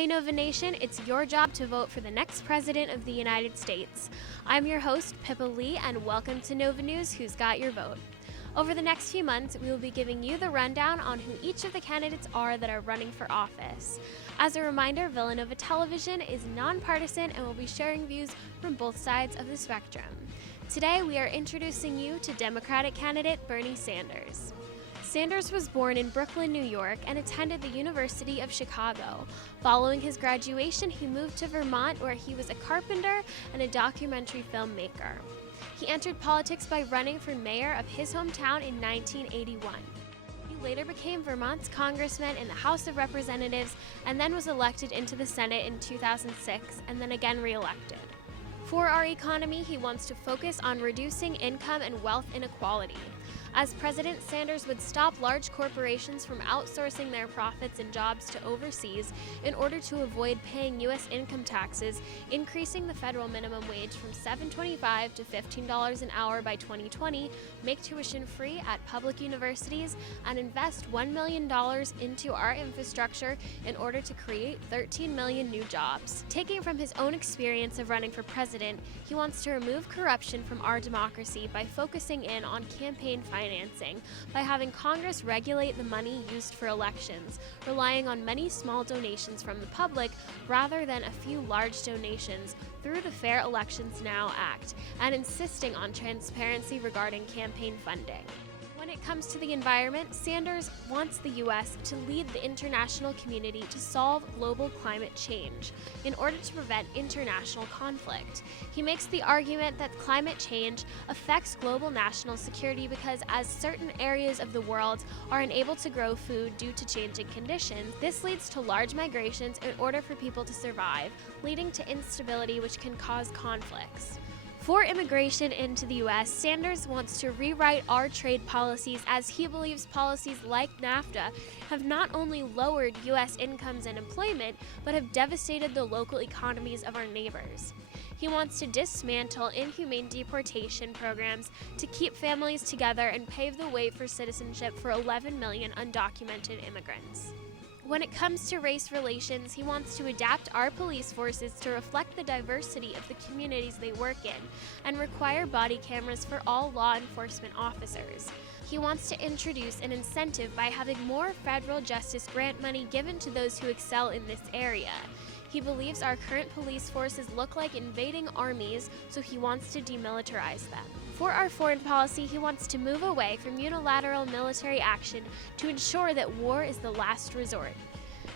Hey Nova Nation, it's your job to vote for the next president of the United States. I'm your host, Pippa Lee, and welcome to Nova News, Who's Got Your Vote? Over the next few months, we will be giving you the rundown on who each of the candidates are that are running for office. As a reminder, Villanova Television is nonpartisan and will be sharing views from both sides of the spectrum. Today, we are introducing you to Democratic candidate Bernie Sanders. Sanders was born in Brooklyn, New York, and attended the University of Chicago. Following his graduation, he moved to Vermont, where he was a carpenter and a documentary filmmaker. He entered politics by running for mayor of his hometown in 1981. He later became Vermont's congressman in the House of Representatives and then was elected into the Senate in 2006 and then again re-elected. For our economy, he wants to focus on reducing income and wealth inequality. As president, Sanders would stop large corporations from outsourcing their profits and jobs to overseas in order to avoid paying U.S. income taxes, increasing the federal minimum wage from $7.25 to $15 an hour by 2020, make tuition free at public universities, and invest $1 million into our infrastructure in order to create 13 million new jobs. Taking from his own experience of running for president, he wants to remove corruption from our democracy by focusing in on campaign financing, by having Congress regulate the money used for elections, relying on many small donations from the public rather than a few large donations through the Fair Elections Now Act, and insisting on transparency regarding campaign funding. When it comes to the environment, Sanders wants the U.S. to lead the international community to solve global climate change in order to prevent international conflict. He makes the argument that climate change affects global national security because as certain areas of the world are unable to grow food due to changing conditions, this leads to large migrations in order for people to survive, leading to instability which can cause conflicts. For immigration into the U.S., Sanders wants to rewrite our trade policies as he believes policies like NAFTA have not only lowered U.S. incomes and employment, but have devastated the local economies of our neighbors. He wants to dismantle inhumane deportation programs to keep families together and pave the way for citizenship for 11 million undocumented immigrants. When it comes to race relations, he wants to adapt our police forces to reflect the diversity of the communities they work in and require body cameras for all law enforcement officers. He wants to introduce an incentive by having more federal justice grant money given to those who excel in this area. He believes our current police forces look like invading armies, so he wants to demilitarize them. For our foreign policy, he wants to move away from unilateral military action to ensure that war is the last resort.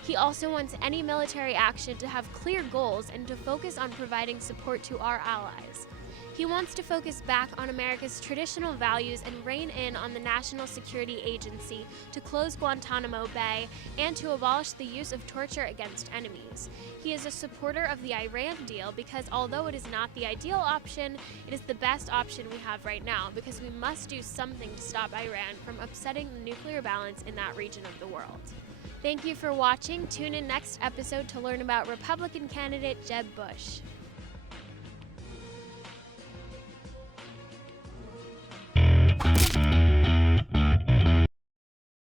He also wants any military action to have clear goals and to focus on providing support to our allies. He wants to focus back on America's traditional values and rein in on the National Security Agency to close Guantanamo Bay and to abolish the use of torture against enemies. He is a supporter of the Iran deal because although it is not the ideal option, it is the best option we have right now because we must do something to stop Iran from upsetting the nuclear balance in that region of the world. Thank you for watching. Tune in next episode to learn about Republican candidate Jeb Bush.